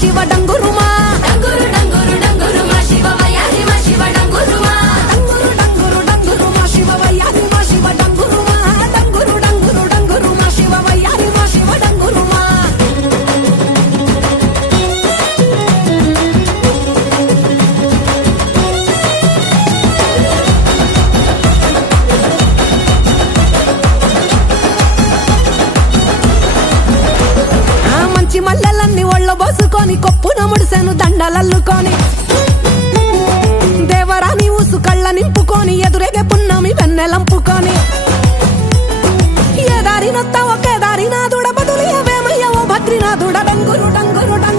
శివ డంగురుమా డంగురు డంగురు డంగురుమా శివ వయ్యారి మా శివ డంగురుమా డంగురు డంగురు డంగురుమా శివ వయ్యారి మా శివ డంగురుమా డంగురు డంగురు డంగురుమా శివ వయ్యారి మా శివ డంగురుమా మంచి మల్లెలన్నీ ఒళ్ళ బోసుకొని కొప్పున ముడిసెను దండలల్లుకొని దేవరాని ఊసు కళ్ళ నింపుకొని ఎదురేగే పున్నమి వెన్నెలంపుకొని ఏ దారినొత్త ఒకే దారినాథుడ బదులు ఏమయ్య ఓ భద్రినాథుడ డంగురు డంగురు డంగురు